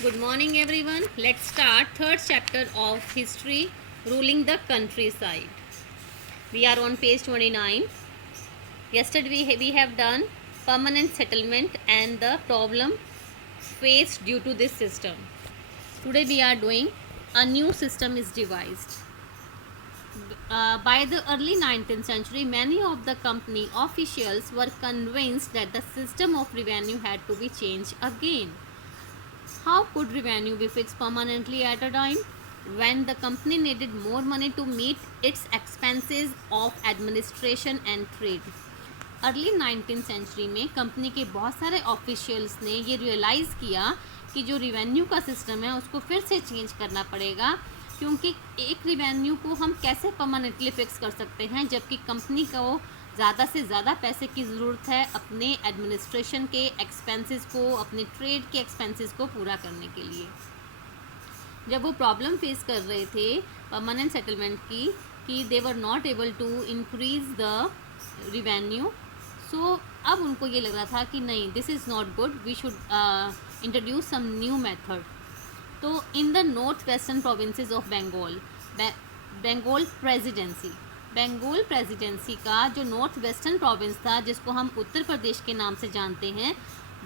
Good morning everyone. Let's start third chapter of history, ruling the countryside. We are on page 29. Yesterday we have done permanent settlement and the problem faced due to this system. Today we are doing a new system is devised. By the early 19th century, many of the company officials were convinced that the system of revenue had to be changed again. How could revenue be fixed permanently at a time when the company needed more money to meet its expenses of administration and trade? Early 19th century में company के बहुत सारे officials ने ये realise किया कि जो revenue का सिस्टम है उसको फिर से चेंज करना पड़ेगा, क्योंकि एक रिवेन्यू को हम कैसे परमानेंटली फिक्स कर सकते हैं जबकि कंपनी को ज़्यादा से ज़्यादा पैसे की ज़रूरत है अपने एडमिनिस्ट्रेशन के एक्सपेंसेस को, अपने ट्रेड के एक्सपेंसेस को पूरा करने के लिए। जब वो प्रॉब्लम फेस कर रहे थे परमानेंट सेटलमेंट की कि they were not able to increase the revenue, so अब उनको ये लग रहा था कि नहीं, this is not good, we should introduce some new method. तो in the north western provinces of Bengal presidency का जो नॉर्थ वेस्टर्न प्रोविंस था, जिसको हम उत्तर प्रदेश के नाम से जानते हैं,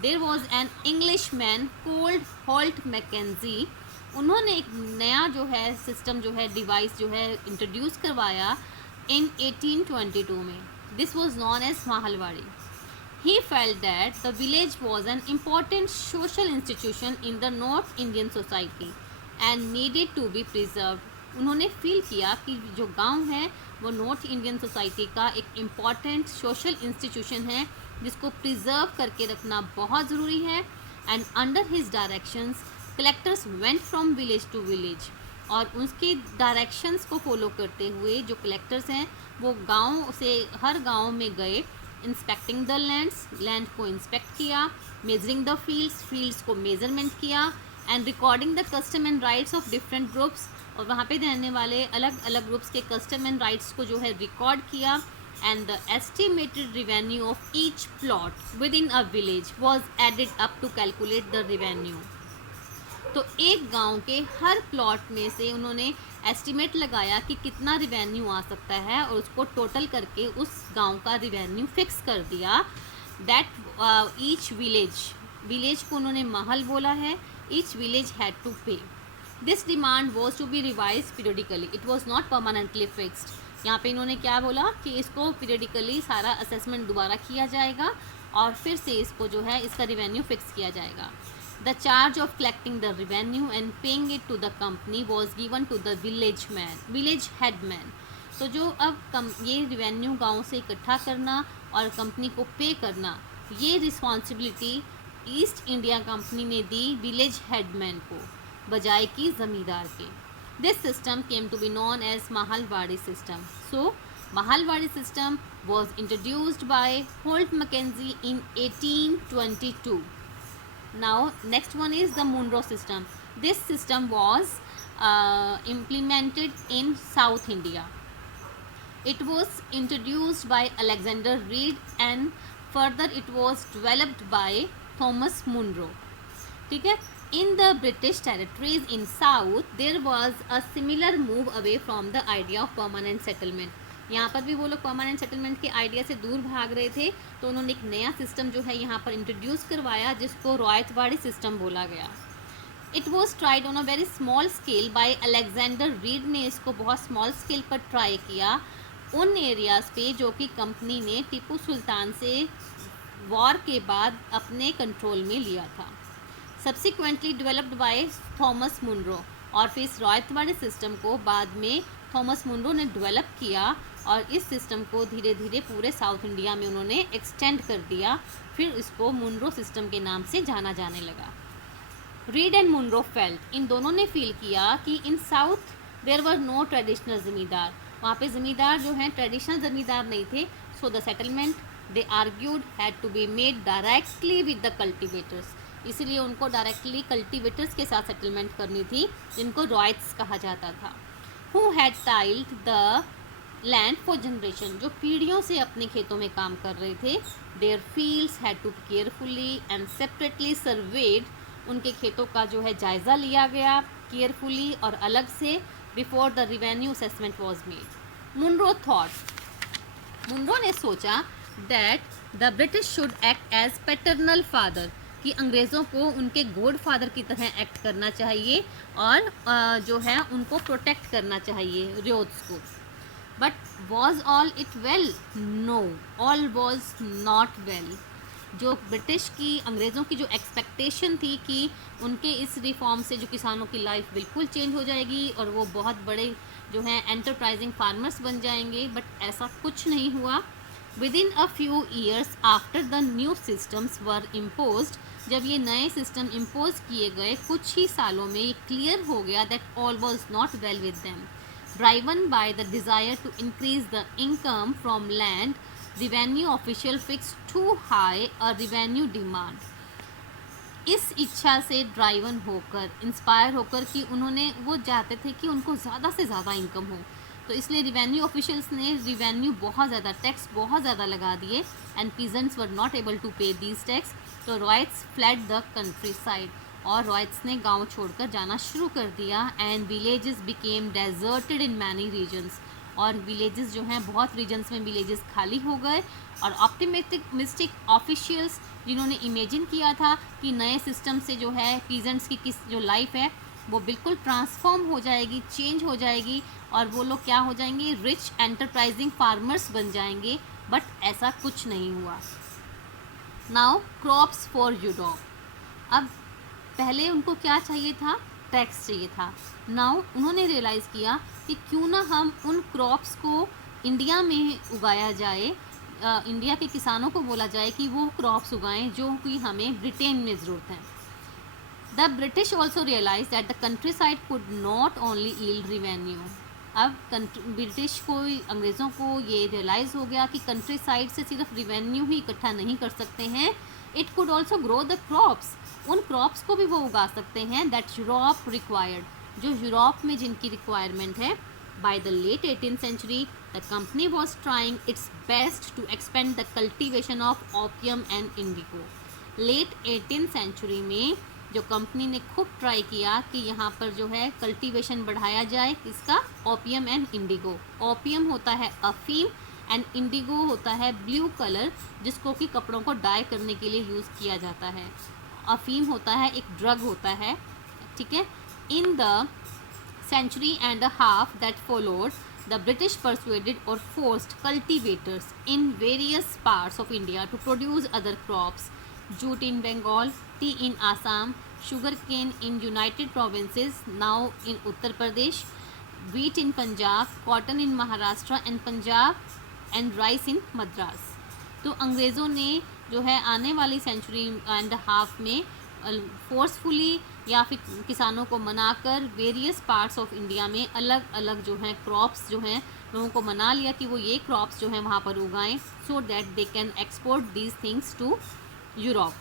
there was an English man called Holt Mackenzie. उन्होंने एक नया जो है सिस्टम जो है डिवाइस जो है इंट्रोड्यूस करवाया इन 1822 में। This was known as Mahalwari. He felt that the village was an important social institution in the North Indian society and needed to be preserved. उन्होंने फील किया कि जो गांव है वो नॉर्थ इंडियन सोसाइटी का एक इम्पॉर्टेंट सोशल इंस्टीट्यूशन है जिसको प्रिजर्व करके रखना बहुत ज़रूरी है। And under his directions collectors went from village to village, और उसके डायरेक्शंस को फॉलो करते हुए जो कलेक्टर्स हैं वो गांव से हर गांव में गए, इंस्पेक्टिंग द लैंड को इंस्पेक्ट किया, मेजरिंग द फील्ड्स को मेजरमेंट किया, and recording the custom and rights of different groups, और वहाँ पे रहने वाले अलग अलग ग्रुप्स के कस्टम एंड राइट्स को जो है रिकॉर्ड किया। And the estimated revenue of each plot within a village was added up to calculate the revenue. तो एक गांव के हर प्लॉट में से उन्होंने एस्टिमेट लगाया कि कितना रिवेन्यू आ सकता है और उसको टोटल करके उस गांव का रिवेन्यू फिक्स कर दिया। दैट ईच विलेज को उन्होंने महल बोला है। Each village had to pay. This demand was to be revise periodically, it was not permanently fixed. यहाँ पे इन्होंने क्या बोला कि इसको पीरियडिकली सारा असेसमेंट दोबारा किया जाएगा और फिर से इसको जो है इसका रिवेन्यू फिक्स किया जाएगा। The charge of collecting the revenue and paying it to the company was given to the village headman. तो जो अब ये रिवेन्यू गाँव से इकट्ठा करना और कंपनी को पे करना, ये रिस्पॉन्सिबिलिटी ईस्ट इंडिया कंपनी ने दी विलेज हेडमैन को बजाय की ज़मींदार के। This system came to be known as Mahalwari system. So Mahalwari system was introduced by Holt Mackenzie in 1822. Now next one is the Monroe system. This system was implemented in South India. It was introduced by Alexander Reed and further it was developed by Thomas Monroe. ठीक है। In the British territories in South there was a similar move away from the idea of permanent settlement. यहाँ पर भी वो लोग permanent settlement के idea से दूर भाग रहे थे, तो उन्होंने एक नया सिस्टम जो है यहाँ पर इंट्रोड्यूस करवाया जिसको रॉयतवाड़ी सिस्टम बोला गया। It was tried on a very small scale by Alexander read ने इसको बहुत स्मॉल स्केल पर ट्राई किया उन एरियाज़ पे जो कि कंपनी ने टीपू सुल्तान से वॉर के बाद अपने कंट्रोल में लिया था। Subsequently developed by Thomas Munro, और फिर इस रॉयतवाड़ी सिस्टम को बाद में थॉमस मुनरो ने डेवलप किया और इस सिस्टम को धीरे धीरे पूरे साउथ इंडिया में उन्होंने एक्सटेंड कर दिया। फिर इसको मुनरो सिस्टम के नाम से जाना जाने लगा। रीड एंड मुनरो फेल्ट, इन दोनों ने फील किया कि in south there were no traditional zamindar, वहाँ पे ज़मींदार जो हैं ट्रेडिशनल ज़मींदार नहीं थे। So the settlement they argued had to be made directly with the cultivators, इसीलिए उनको डायरेक्टली कल्टिवेटर्स के साथ सेटलमेंट करनी थी, जिनको रॉयट्स कहा जाता था। Who had tiled the land for generation, जो पीढ़ियों से अपने खेतों में काम कर रहे थे। Their fields had to be carefully and separately surveyed उनके खेतों का जो है जायज़ा लिया गया केयरफुली और अलग से before the revenue assessment was made. Munro ने सोचा that the British should act as paternal father, कि अंग्रेज़ों को उनके गॉड फादर की तरह एक्ट करना चाहिए और जो है उनको प्रोटेक्ट करना चाहिए रियोट्स को। But was all it well? No, all was not well. जो ब्रिटिश की अंग्रेज़ों की जो एक्सपेक्टेशन थी कि उनके इस रिफॉर्म से जो किसानों की लाइफ बिल्कुल चेंज हो जाएगी और वो बहुत बड़े जो हैं एंटरप्राइजिंग फार्मर्स बन जाएंगे, बट ऐसा कुछ नहीं हुआ। Within a few years after the new systems were imposed, जब ये नए सिस्टम इम्पोज किए गए कुछ ही सालों में ये क्लियर हो गया that all was not well with them. Driven by the desire to increase the income from land, revenue official fixed too high a revenue demand। इस इच्छा से ड्राइवन होकर, इंस्पायर होकर कि उन्होंने वो चाहते थे कि उनको ज़्यादा से ज़्यादा इनकम हो, तो इसलिए रिवेन्यू ऑफिशियल्स ने रिवेन्यू बहुत ज़्यादा, टैक्स बहुत ज़्यादा लगा दिए and peasants were not able to pay these tax. तो ryots fled the countryside, और रॉयट्स ने गांव छोड़कर जाना शुरू कर दिया and villages became deserted in many regions, और विलेजेस जो हैं बहुत रीजन्स में विलेजेस खाली हो गए। और ऑप्टिमिस्टिक ऑफिशियल्स जिन्होंने इमेजिन किया था कि नए सिस्टम से जो है पीजेंट्स की जो लाइफ है वो बिल्कुल ट्रांसफॉर्म हो जाएगी, चेंज हो जाएगी और वो लोग क्या हो जाएंगे, रिच एंटरप्राइजिंग फार्मर्स बन जाएंगे, बट ऐसा कुछ नहीं हुआ। Now crops for Europe. अब पहले उनको क्या चाहिए था, टैक्स चाहिए था। नाउ उन्होंने रियलाइज़ किया कि क्यों ना हम उन क्रॉप्स को इंडिया में उगाया जाए, इंडिया के किसानों को बोला जाए कि वो क्रॉप्स उगाएं जो कि हमें ब्रिटेन में ज़रूरत है। The British also realise that the countryside could not only yield revenue. अब ब्रिटिश को, अंग्रेज़ों को ये रियलाइज़ हो गया कि कंट्री साइड से सिर्फ रिवेन्यू ही इकट्ठा नहीं कर सकते हैं, it could also grow the crops, उन क्रॉप्स को भी वो उगा सकते हैं दैट यूरोप रिक्वायर्ड, जो यूरोप में जिनकी रिक्वायरमेंट है। By the late 18th century, the company was trying its best to expand the cultivation of opium and indigo. Late 18th century में जो कंपनी ने खूब ट्राई किया कि यहाँ पर जो है कल्टीवेशन बढ़ाया जाए, इसका ओपियम एंड इंडिगो। ओपियम होता है अफीम एंड इंडिगो होता है ब्लू कलर, जिसको कि कपड़ों को डाई करने के लिए यूज़ किया जाता है। अफीम होता है एक ड्रग होता है, ठीक है। In the century and a half that followed, the British persuaded or forced cultivators in various parts of India to produce other crops: jute in Bengal, tea in Assam, sugarcane in United Provinces, now in Uttar Pradesh, wheat in Punjab, cotton in Maharashtra and Punjab, and rice in Madras। तो अंग्रेज़ों ने जो है आने वाली century and half में forcefully या फिर किसानों को मनाकर वेरियस पार्ट्स ऑफ इंडिया में अलग अलग जो हैं क्रॉप्स जो हैं लोगों को मना लिया कि वो ये क्रॉप्स जो हैं वहाँ पर उगाएं, so that they can export these things to Europe.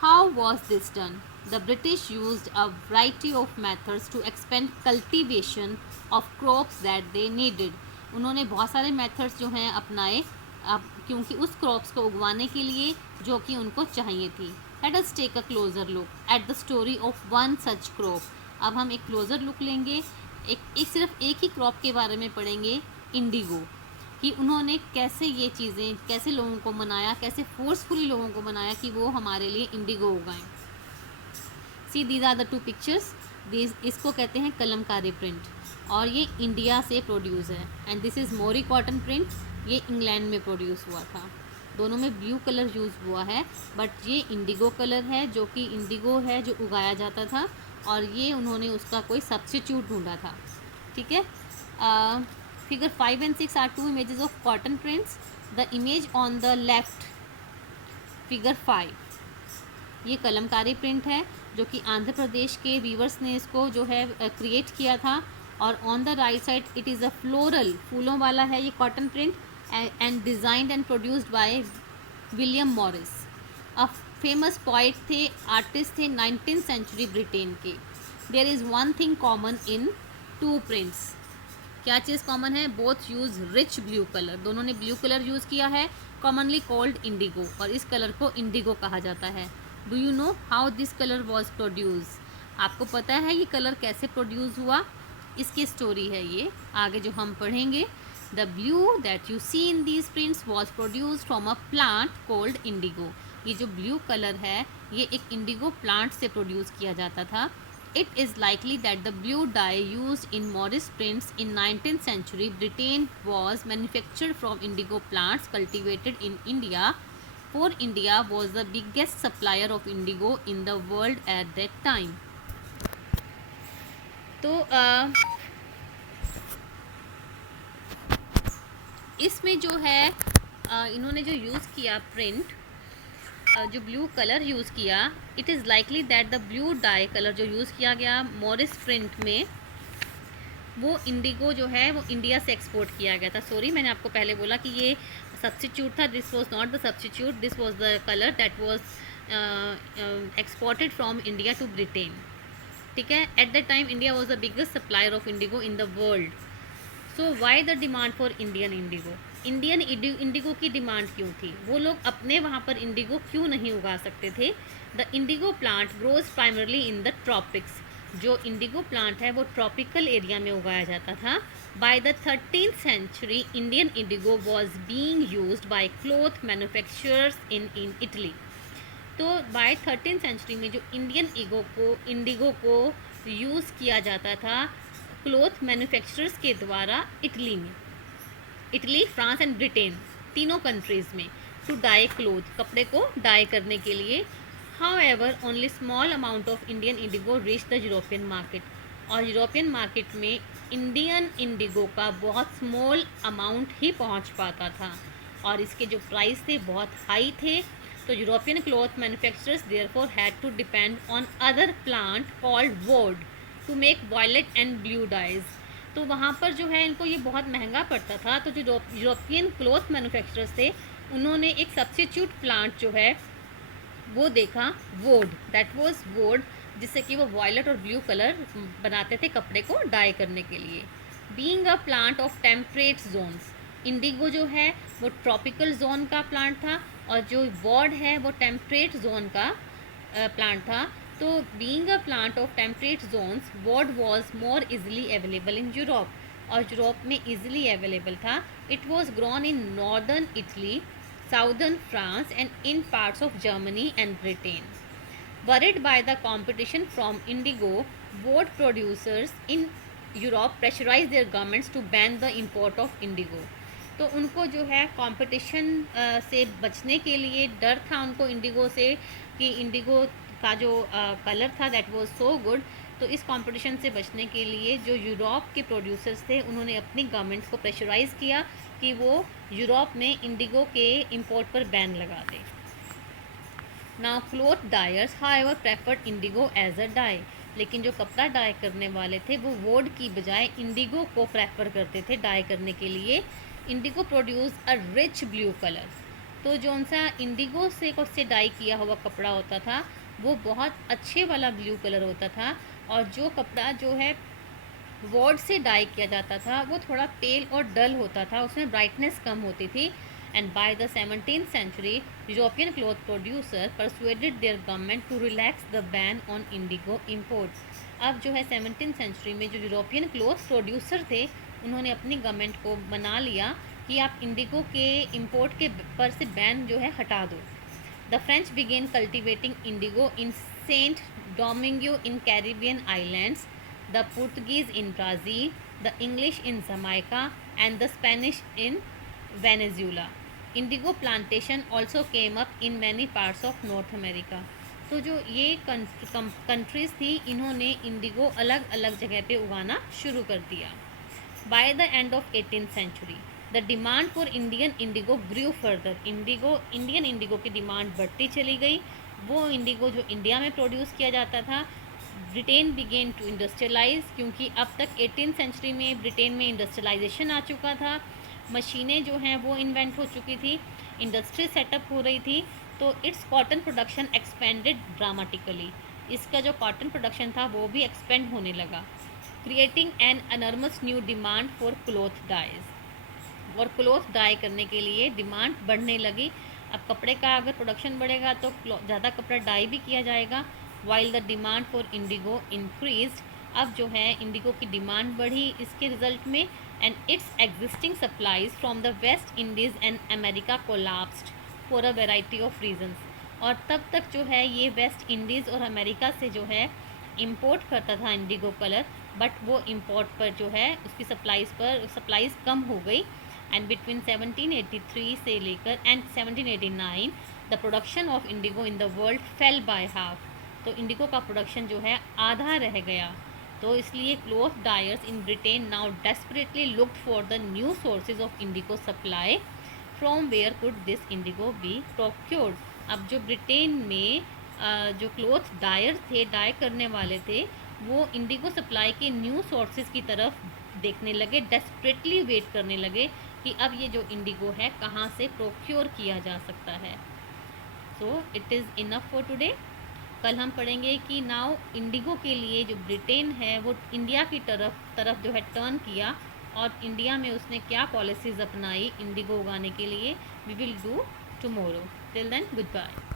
How was this done? The British used a variety of methods to expand cultivation of crops that they needed. उन्होंने बहुत सारे मेथड्स जो हैं अपनाए क्योंकि उस क्रॉप्स को उगवाने के लिए जो कि उनको चाहिए थी। Let us take a closer look at the story of one such crop। अब हम एक क्लोज़र लुक लेंगे, सिर्फ एक ही क्रॉप के बारे में पढ़ेंगे, इंडिगो, कि उन्होंने कैसे ये चीज़ें, कैसे लोगों को मनाया, कैसे फोर्सफुली लोगों को मनाया कि वो हमारे लिए इंडिगो उगाएं। See these are the two pictures. इसको कहते हैं कलमकारी प्रिंट और ये इंडिया से प्रोड्यूस है। And this is Mori cotton print, ये इंग्लैंड में प्रोड्यूस हुआ था। दोनों में ब्लू कलर यूज़ हुआ है, बट ये इंडिगो कलर है जो कि इंडिगो है जो उगाया जाता था, और ये उन्होंने उसका कोई सब्स्टिट्यूट ढूंढा था, ठीक है। Figure 5 and 6 are two images of cotton prints. The image on the left, figure 5, ये कलमकारी प्रिंट है जो कि आंध्र प्रदेश के वीवर्स ने इसको जो है क्रिएट किया था, और on the right side it is a floral, फूलों वाला है ये cotton print, and designed and produced by William Morris. A famous poet थे, आर्टिस्ट थे 19th सेंचुरी ब्रिटेन के। There is one thing common in two prints. क्या चीज़ common है? Both use rich blue colour, दोनों ने ब्लू कलर यूज़ किया है, कॉमनली कॉल्ड इंडिगो, और इस कलर को इंडिगो कहा जाता है। Do you know how this colour was produce? आपको पता है ये कलर कैसे प्रोड्यूस हुआ? इसकी स्टोरी है ये, आगे जो हम पढ़ेंगे। The blue that you see in these prints was produced from a plant called indigo. ये जो ब्लू कलर है ये एक इंडिगो प्लांट से प्रोड्यूस किया जाता था। It is likely that the blue dye used in Morris prints in 19th century Britain was manufactured from indigo plants cultivated in India, for India was the biggest supplier of indigo in the world at that time. तो इसमें जो है इन्होंने जो use किया print, जो blue colour use किया, it is likely that the blue die colour जो यूज़ किया गया मॉरिस प्रिंट में, वो इंडिगो जो है वो इंडिया से एक्सपोर्ट किया गया था। सॉरी, मैंने आपको पहले बोला कि ये सब्स्टिट्यूट था, this was not the substitute, this was the colour that was exported from India to Britain. ठीक है, at the time India was the biggest supplier of indigo in the world. So why the demand for Indian indigo? Indian indigo की demand क्यों थी? वो लोग अपने वहाँ पर इंडिगो क्यों नहीं उगा सकते थे? The indigo plant grows primarily in the tropics. जो इंडिगो प्लांट है वो ट्रॉपिकल एरिया में उगाया जाता था। By the 13th century Indian indigo was being used by cloth manufacturers in Italy. तो बाय 13th सेंचुरी में जो इंडिगो को यूज़ किया जाता था क्लॉथ मैन्युफैक्चरर्स के द्वारा इटली में, इटली, फ्रांस एंड ब्रिटेन, तीनों कंट्रीज़ में, टू डाई क्लोथ, कपड़े को डाई करने के लिए। However only small amount of Indian Indigo reach the European market. और यूरोपियन मार्केट में इंडियन इंडिगो का बहुत स्मॉल अमाउंट ही पहुंच पाता था और इसके जो प्राइस थे बहुत हाई थे। तो European cloth manufacturers therefore had to depend on other plant called woad to make violet and blue dyes. तो वहाँ पर जो है इनको ये बहुत महंगा पड़ता था। तो जो यूरोपियन क्लॉथ मैन्युफैक्चरर्स थे उन्होंने एक सब्स्टिट्यूट प्लांट जो है वो देखा, वोड, दैट वाज वोड, जिससे कि वो वायलेट और ब्लू कलर बनाते थे कपड़े को डाई करने के लिए। Being a plant of temperate zones, indigo जो है वो ट्रॉपिकल जोन का प्लांट था और जो वोड है वो टेम्परेट जोन का प्लांट था। तो being a plant of temperate zones, woad was more easily available in Europe, और यूरोप में इजिली अवेलेबल था। It was grown in northern Italy, southern France and in parts of Germany and Britain. Worried by the competition from indigo, wood producers in Europe pressurized their governments to ban the import of indigo. तो उनको जो है competition से बचने के लिए डर था उनको इंडिगो से, कि इंडिगो का जो कलर था दैट वाज सो गुड। तो इस कंपटीशन से बचने के लिए जो यूरोप के प्रोड्यूसर्स थे उन्होंने अपनी गवर्नमेंट को प्रेशराइज़ किया कि वो यूरोप में इंडिगो के इंपोर्ट पर बैन लगा दे। Now cloth dyers however preferred indigo as a dye, लेकिन जो कपड़ा डाई करने वाले थे वो वोड की बजाय इंडिगो को प्रेफर करते थे डाई करने के लिए। Indigo produce a rich blue colour. तो जो सा इंडिगो से डाई किया हुआ कपड़ा होता था वो बहुत अच्छे वाला ब्लू कलर होता था, और जो कपड़ा जो है वोड से डाई किया जाता था वो थोड़ा पेल और डल होता था, उसमें ब्राइटनेस कम होती थी। And by the 17th century European cloth producer persuaded their government to relax the ban on indigo import. अब जो है 17th सेंचुरी में जो यूरोपियन क्लॉथ प्रोड्यूसर थे उन्होंने अपनी गवर्नमेंट को मना लिया कि आप इंडिगो के इंपोर्ट के पर से बैन जो है हटा दो। The French began cultivating indigo in Saint Domingo in Caribbean islands, the Portuguese in Brazil, the English in Jamaica and the Spanish in Venezuela. Indigo plantation also came up in many parts of North America. तो जो ये countries थी इन्होंने Indigo अलग अलग जगह पे उगाना शुरू कर दिया। By the end of 18th century, the demand for Indian indigo grew further. Indian indigo की डिमांड बढ़ती चली गई। वो इंडिगो जो इंडिया में प्रोड्यूस किया जाता था, ब्रिटेन बिगेन टू इंडस्ट्रियलाइज, क्योंकि अब तक 18th सेंचुरी में ब्रिटेन में इंडस्ट्रियलाइजेशन आ चुका था, मशीनें जो हैं वो इन्वेंट हो चुकी थी, इंडस्ट्री सेटअप हो रही थी। तो it's cotton production expanded dramatically, इसका जो कॉटन प्रोडक्शन था वो भी एक्सपेंड होने लगा, creating an enormous new demand for cloth dyes. और क्लॉथ डाई करने के लिए डिमांड बढ़ने लगी अब कपड़े का अगर प्रोडक्शन बढ़ेगा तो ज़्यादा कपड़ा डाई भी किया जाएगा। While the demand for Indigo increased, अब जो है इंडिगो की डिमांड बढ़ी इसके रिजल्ट में, and it's existing supplies from the West Indies and America collapsed for a variety of reasons. और तब तक जो है ये वेस्ट इंडीज़ और अमेरिका से जो है इंपोर्ट करता था इंडिगो कलर, बट वो इंपोर्ट पर जो है उसकी सप्लाईज़ कम हो गई। एंड बिटवीन 1783 से लेकर and 1789 the production of indigo in the world fell by half, तो इंडिगो का प्रोडक्शन जो है आधा रह गया। तो इसलिए cloth dyers in Britain now desperately looked for the new sources of indigo supply, from where could this indigo be procured. अब जो ब्रिटेन में जो क्लॉथ डायर थे, डाई करने वाले थे, वो इंडिगो सप्लाई के न्यू सोर्सेज की तरफ देखने लगे, डेस्परेटली वेट करने लगे कि अब ये जो इंडिगो है कहाँ से प्रोक्योर किया जा सकता है। So it is enough for today. कल हम पढ़ेंगे कि नाउ इंडिगो के लिए जो ब्रिटेन है वो इंडिया की तरफ जो है टर्न किया, और इंडिया में उसने क्या पॉलिसीज़ अपनाई इंडिगो उगाने के लिए। We will do tomorrow. Till then, good bye.